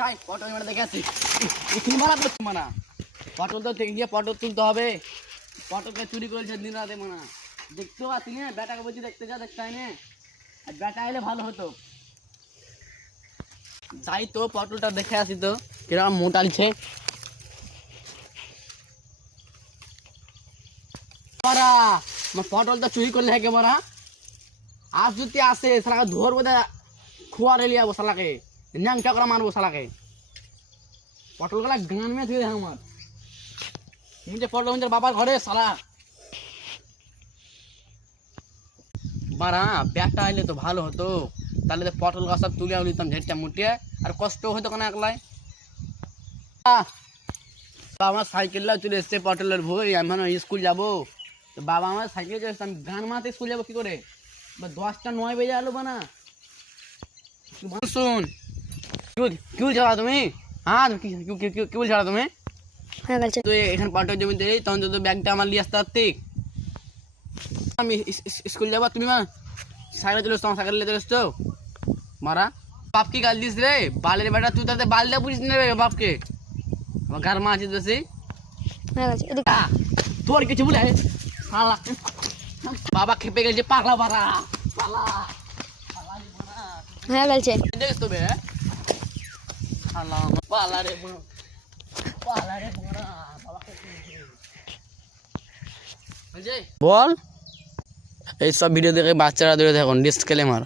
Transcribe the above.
চাই পটল মানে দেখে আসি কি মারা করছি মানা পটল তো গিয়ে পটল তুলতে হবে পটলকে চুরি করেছে দিন রাতে মানা দেখতেও আসি না বেটাকে বলছি দেখতে যা দেখতে হয় না আর বেটা এলে ভালো হতো যাই তো পটলটা দেখে আসি তো কিরকম মোটালছে মারা পটল তো চুরি করলে হেঁকে মারা আজ যদি আসে সালাকে ধরবো দে খুয়ারে লিয়াবো সালাকে ন্যাংটা করে মারবো সালাকে পটল গুলা গান মে ধুয়ে দেখ আমার মুঝে পটল মুঝে বাবার ঘরে সালা মারা ব্যাগটা আইলে তো ভালো হতো তাহলে তো পটল গাছ সব তুলে নিতাম ঝেঁটটা মুটিয়ে আর কষ্ট হতো কেন একলাই আমার সাইকেল চলে এসছে পটলের ভই আমি স্কুল যাবো তো বাবা আমার সাইকেল চলে এসছে আমি গান মারতে স্কুল যাবো কি করে 10টা 9 বেজে আলো বানা শুন কি বলছো তুমি হ্যাঁ কি বলছো তুমি তুই এখানে পটল জমিতে তখন তো ব্যাগটা আমার নিয়ে আসতে পারতি আমি স্কুল যাবো তুমি মা সাইকেল চলে তোমার সাইকেল চলে এসছো মারা বাপ কি গাল দিস রে বালের বেটা তুই তাতে বালটা বুঝিস নেবে বাপকে আমার গার মা আছে বেশি তোর কিছু বলে বাবা খেপে গেছে পাগলা বাড়া পালা হ্যাঁ গেছে দেখিস তো বে পালা রে বল এই সব ভিডিও দেখে বাচ্চারা দূরে থাকুন ডিসক্লেমার